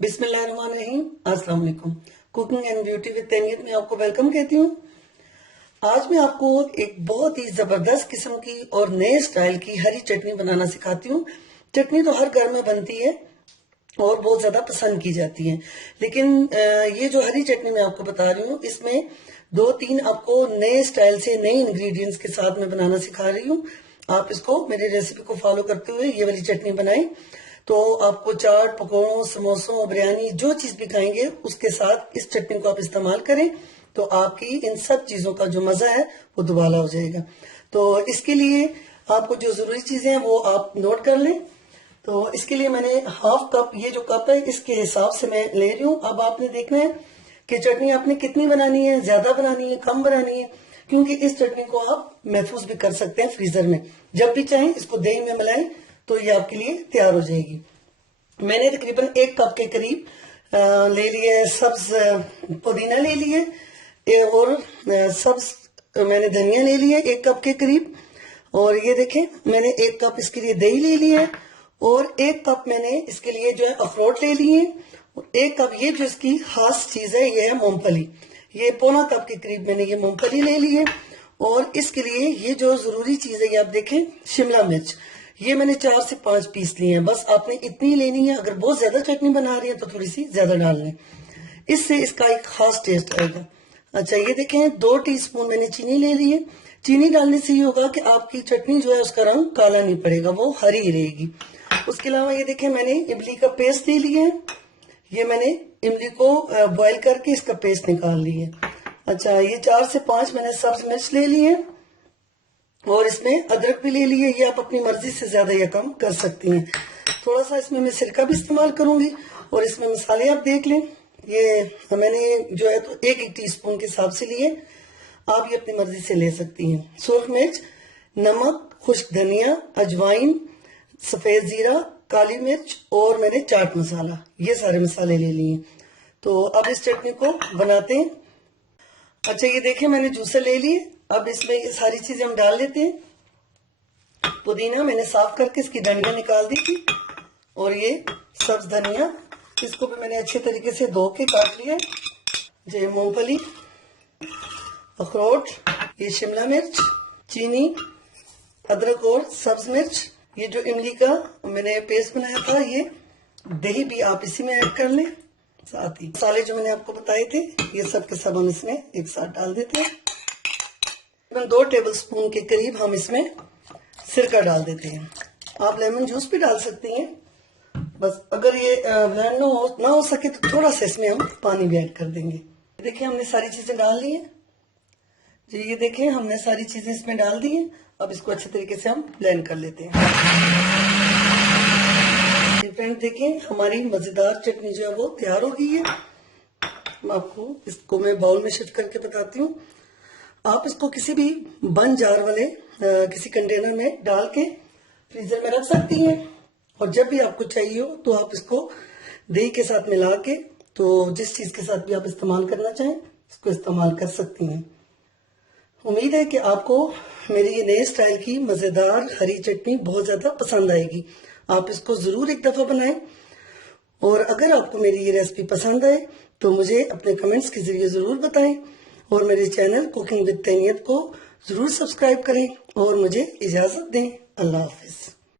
बिस्मिल्लाहिर्रहमानिर्रहीम। अस्सलाम वालेकुम। कुकिंग एंड ब्यूटी विद तैनियत में आपको वेलकम कहती हूँ। आज मैं आपको एक बहुत ही जबरदस्त किस्म की और नए स्टाइल की हरी चटनी बनाना सिखाती हूँ। चटनी तो हर घर में बनती है और बहुत ज्यादा पसंद की जाती है, लेकिन ये जो हरी चटनी मैं आपको बता रही हूँ इसमें 2-3 आपको नए स्टाइल से नए इंग्रेडिएंट्स के साथ मैं बनाना सिखा रही हूँ। आप इसको मेरी रेसिपी को फॉलो करते हुए ये वाली चटनी बनाएं तो आपको चाट, पकौड़ों, समोसों, बिरयानी जो चीज भी खाएंगे उसके साथ इस चटनी को आप इस्तेमाल करें तो आपकी इन सब चीजों का जो मजा है वो दुबाला हो जाएगा। तो इसके लिए आपको जो जरूरी चीजें हैं वो आप नोट कर लें। तो इसके लिए मैंने हाफ कप, ये जो कप है इसके हिसाब से मैं ले रही हूँ। अब आपने देखना है कि चटनी आपने कितनी बनानी है, ज्यादा बनानी है, कम बनानी है, क्योंकि इस चटनी को आप महफूज भी कर सकते हैं फ्रीजर में। जब भी चाहें इसको दही में मिलाएं तो ये आपके लिए तैयार हो जाएगी। मैंने तकरीबन 1 कप के करीब ले लिए सब्ज पुदीना ले लिए और सब्ज मैंने धनिया ले लिया 1 कप के करीब। और ये देखें मैंने 1 कप इसके लिए दही ले लिया और 1 कप मैंने इसके लिए जो है अखरोट ले लिए। 1 कप ये जो इसकी खास चीज है ये है मूंगफली। ये पौना कप के करीब मैंने ये मूंगफली ले ली है। और इसके लिए ये जो जरूरी चीज है ये आप देखें, शिमला मिर्च, ये मैंने 4 से 5 पीस लिए हैं। बस आपने इतनी लेनी है। अगर बहुत ज्यादा चटनी बना रही है तो थोड़ी सी ज्यादा डाल लें, इससे इसका एक खास टेस्ट आएगा। अच्छा ये देखें 2 टीस्पून मैंने चीनी ले ली है। चीनी डालने से ये होगा कि आपकी चटनी जो है उसका रंग काला नहीं पड़ेगा, वो हरी रहेगी। उसके अलावा ये देखें मैंने इमली का पेस्ट ले लिया है। ये मैंने इमली को बॉईल करके इसका पेस्ट निकाल लिया है। अच्छा ये 4 से 5 मैंने सब्ज मिर्च ले ली है और इसमें अदरक भी ले लिए। ये आप अपनी मर्जी से ज्यादा या कम कर सकती हैं। थोड़ा सा इसमें मैं सिरका भी इस्तेमाल करूंगी। और इसमें मसाले आप देख लें, ये मैंने जो है तो 1-1 टीस्पून के हिसाब से लिए, आप ये अपनी मर्जी से ले सकती हैं। सुर्ख मिर्च, नमक, खुश्क धनिया, अजवाइन, सफेद जीरा, काली मिर्च और मैंने चाट मसाला, ये सारे मसाले ले लिए। तो अब इस चटनी को बनाते हैं। अच्छा ये देखें मैंने जूसर ले लिए। अब इसमें ये सारी चीजें हम डाल लेते हैं। पुदीना मैंने साफ करके इसकी डंडियां निकाल दी थी और ये सब्ज धनिया, इसको भी मैंने अच्छे तरीके से धो के काट लिया। ये मूंगफली, अखरोट, ये शिमला मिर्च, चीनी, अदरक और सब्ज मिर्च, ये जो इमली का मैंने पेस्ट बनाया था, ये दही भी आप इसी में ऐड कर लें। साथ ही मसाले जो मैंने आपको बताए थे ये सब के सब हम इसमें एक साथ डाल देते हैं। 2 टेबल स्पून के करीब हम इसमें सिरका डाल देते हैं। आप लेमन जूस भी डाल सकती हैं। बस अगर ये ब्लेंड ना हो सके तो थोड़ा सा इसमें हम पानी भी ऐड कर देंगे। देखिए हमने सारी चीजें डाल ली है जी। ये देखें हमने सारी चीजें इसमें डाल दी है। अब इसको अच्छे तरीके से हम ब्लेंड कर लेते हैं। फ्रेंड देखें हमारी मजेदार चटनी जो है वो तैयार हो गई है। आपको इसको मैं बाउल में शिफ्ट करके बताती हूँ। आप इसको किसी भी बंद जार वाले किसी कंटेनर में डाल के फ्रीजर में रख सकती हैं और जब भी आपको चाहिए हो तो आप इसको दही के साथ मिला के, तो जिस चीज के साथ भी आप इस्तेमाल करना चाहें इसको इस्तेमाल कर सकती हैं। उम्मीद है कि आपको मेरी ये नए स्टाइल की मजेदार हरी चटनी बहुत ज्यादा पसंद आएगी। आप इसको जरूर एक दफा बनाएं और अगर आपको मेरी ये रेसिपी पसंद आए तो मुझे अपने कमेंट्स के जरिए जरूर बताएं और मेरे चैनल कुकिंग विद तैनियत को जरूर सब्सक्राइब करें और मुझे इजाजत दें। अल्लाह हाफिज।